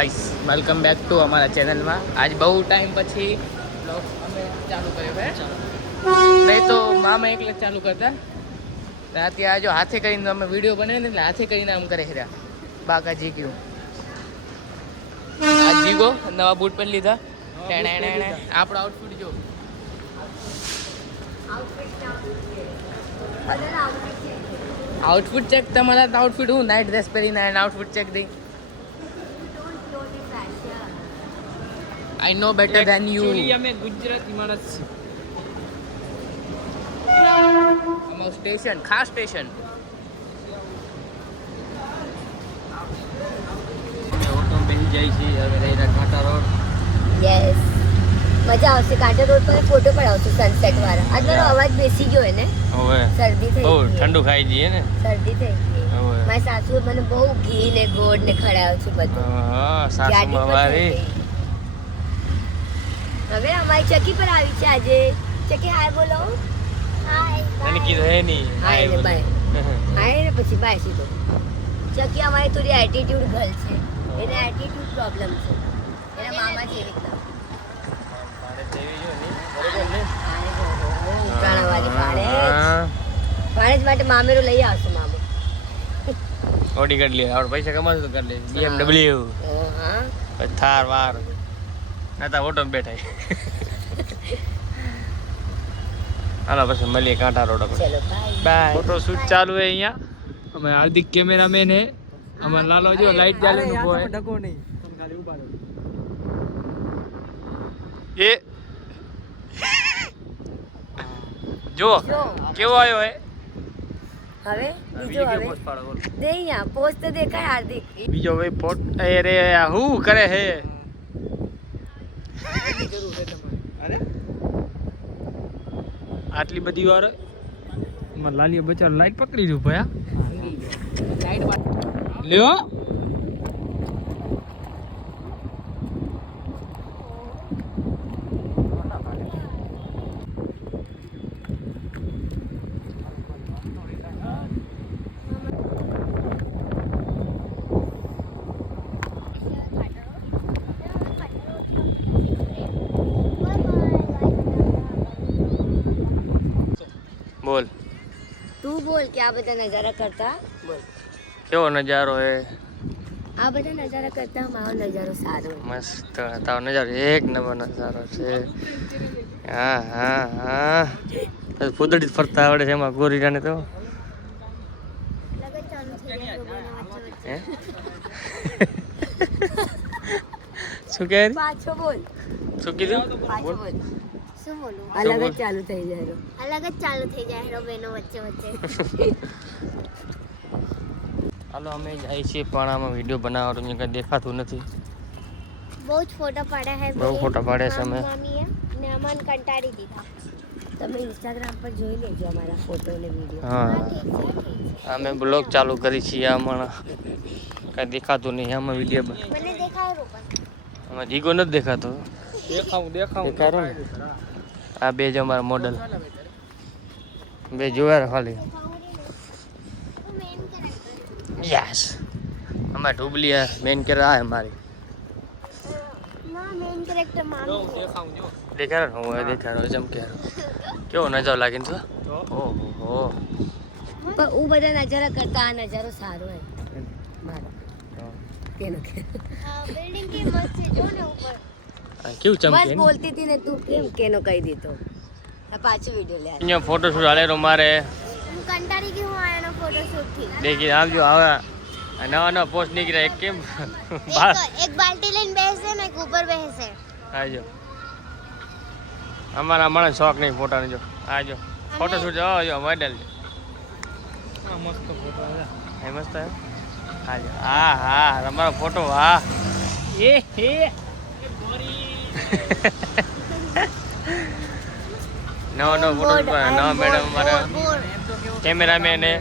Guys welcome back to અમારા ચેનલમાં. આજ બહુ ટાઈમ પછી બ્લોગ અમે ચાલુ કર્યો છે. નહીં તો મામા એકલે ચાલુ કરતા. ત્યાં જો હાથે કરીને અમે વિડીયો બનાવીને એટલે હાથે કરીને આમ કરે રહ્યા. બાકા જીગ્યું આ જીગો નવા બૂટ પહેરી લીધા. આપણો આઉટફિટ જો આઉટફિટ ચેક. તમારા આઉટફિટ હું નાઇટ ડ્રેસ પહેરીને આઉટફિટ ચેક દઈ. I know better than you. અમે ગુજરાતી માણસ છે. અમારું સ્ટેશન ખાસ સ્ટેશન. ઓટો બેસી જાય છે હવે રેરા કાંટા રોડ. યસ મજા આવશે. કાંટા રોડ પર ફોટો પડાવશું સનસેટ વાળા. આજ મારો અવાજ બેસી ગયો હે ને. હવે શરદી થઈ બહુ ગઈ. ઠંડુ ખાઈ જઈએ ને. શરદી થઈ ગઈ. હવે મારી સાસુએ મને બહુ ઘી ને ગોળ ને ખવડાવ્યું છે બધું. હા સાસુમાં વારી. હવે અમારી ચકી પર આવી છે આજે. ચકી હાય બોલો. હાય મને કીધું હે નહીં. હાય ને બાય. હાય ને પછી બાય સીધો. ચકી અમારી થોડી એટીટ્યુડ ગર્લ છે. એને એટીટ્યુડ પ્રોબ્લેમ છે. એના મામા જેવી રીતના. ઉત્તરાયણવાળી ભાણેજ માટે મામેરું લઈ આવશું મામો. ઓડી કરી લે. આપણે પૈસા કમાશું તો કરી લે. BMW હા થાર વાર ના ઓટો બેઠા. હાલો પછી મળીએ કાંઠા રોડ પર. ચલો બાય. ફોટો શૂટ ચાલુ હે અહીંયા. અમે હાર્દિક કેમેરામેન હે. અમાર લાલો જો લાઈટ ચાલે નું બોય ડકો નહીં. તમે ખાલી ઉભા રહો. એ જો કેવો આવ્યો હે. હવે બીજો હવે દે અહીંયા પોસ્ટ તો દેખાય હાર્દિક. બીજો ભાઈ પોટ અરે હું કરે હે. આટલી બધી વાર લાલીએ બચારો લાઈટ પકડી દઉં ભયા. લ્યો બોલ. તું બોલ કે આ બધા નજારા કરતા બોલ. કેવો નજારો હે. આ બધા નજારા કરતા મારો નજારો સારો છે. મસ્ત. તારો નજારો એક નંબર નજારો છે. હા હા હા ફૂદડી ફરતા આવડે છે એમાં ગોરીરાને તો. હે શું કહે. પાછો બોલ. શું કીધું. પાછો બોલ. શું બોલું. શું અલગ બોલ? જ ચાલુ થઈ જાય. અલગ જ ચાલુ થઈ જાય હેરો બેનો વચ્ચે વચ્ચે. હાલો અમે જઈએ છીએ પાણામાં વિડીયો બનાવવાનો. કંઈ દેખાતું નથી. બહુ જ ફોટો પાડ્યા હે. બહુ ફોટા પાડે છે અમે. મામીએ ને અમન કંટાળી દીધા. તમે ઇન્સ્ટાગ્રામ પર જોઈ લેજો અમારા ફોટો ને વિડીયો. હા અમે બ્લોગ ચાલુ કરી છીએ. હમણાં કઈ દેખાતું નહીં આમાં વિડીયો. મને દેખાય રૂપા. આમાં જીગો નથી દેખાતો. દેખાડો ને. આ બે જ અમારા મોડલ. બે જોયા ખાલી. યસ અમારે ઢુબલી મેન કેર આ અમારી. ના મેઇન કેરેક્ટર મામી. દેખાડો હું દેખાડો ચમકે. કેવો નજારો લાગે ને તો. ઓહો પણ હું બધા નજારા કરતા આ નજારો સારો હે મારો. કેનો કે બિલ્ડિંગ કે મસ્ત છે જો ને ઉપર. કેવું બસ ચમકે. બોલતી હતી ને તું કેમ કેનો કહી દીધો. આ પાછો વિડિયો લે. અહીંયા ફોટો શૂટ હાલેરો મારે. હું કંટાળી ગઈ હું આયાનો ફોટોશૂટ થી. દેખી આવજો હવે નવા નવા પોસ્ટ નીકળ્યા. એક કેમ એક બાલ્ટી લઈને બેસે ને એક ઉપર બેસે. આવજો. અમારા મને શોખ નહીં ફોટાનો. જો આવજો ફોટો શૂટ જો મોડેલ છે. મસ્ત ફોટો હે. મસ્ત હે. આવજો. હા હા તમારો ફોટો. હા એ હે નવો નવો ફોટો નવા મેડમ અમારા કેમેરામેન હે.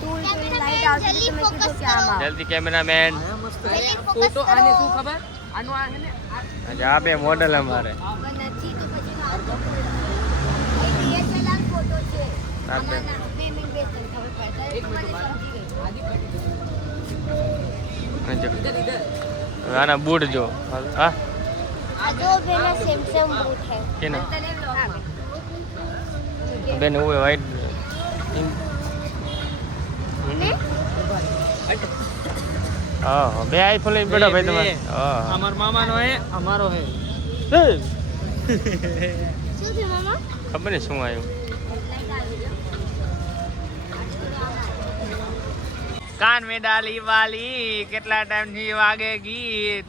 તું લાઈટ આવતી તો મેં કીધું કે આમ આવ. જલ્દી કેમેરામેન. ફોટો આને શું ખબર આનો આ હે ને આ બે મોડેલ અમારે. પણ નથી તો પછી વાત કરો. એ DSLR ફોટો છે. આ બે આના પેમેન્ટ બેસ ખબર પડે. એક મિનિટ સમજી ગઈ. જો આના બૂટ જો હા दो बेना सेम सेम बूट है કેના બેન ઓય વાઈટ હા બે આઈફોન લઈને બેઠો ભાઈ તમારે હા અમાર મામાનો હે અમારો હે શું છે મામા ખબર ને શું આવ્યું કાન મે ડાલી વાલી કેટલા ટાઈમ થી વાગે ગીત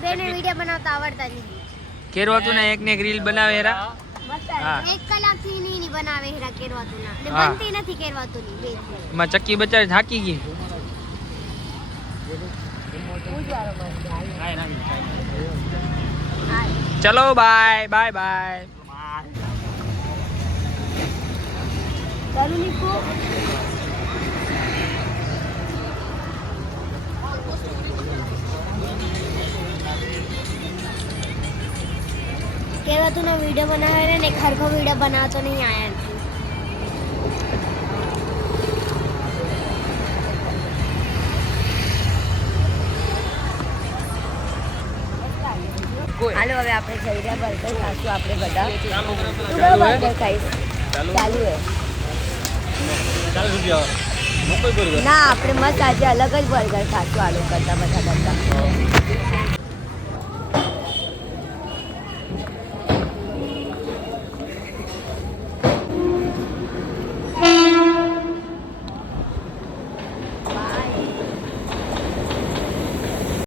બેને વિડિયો બનાવતા આવડતા નહીં કેરવાતું ને એક ને એક રીલ બનાવે હેરા હા 1 કલાકથી નહીં બનાવે હેરા કેરવાતું ના ને હા. બનતી નથી કેરવાતું ની બે એમાં ચક્કી બચારી થાકી ગઈ ચલો બાય બાય બાય કરું નીકુ કેરવાતું ના વિડિયો બનાવે રે ને ખરખો વિડિયો બનાવતો નહીં આયા નથી હાલો હવે આપણે જઈ રહ્યા બર્ગર ખાશું આપણે બધા તું કયો બર્ગર ખાઈશ ચાલુ હે ના આપણે મસ્ત આજે અલગ જ બર્ગર ખાશું આલુ કરતા બધા કરતા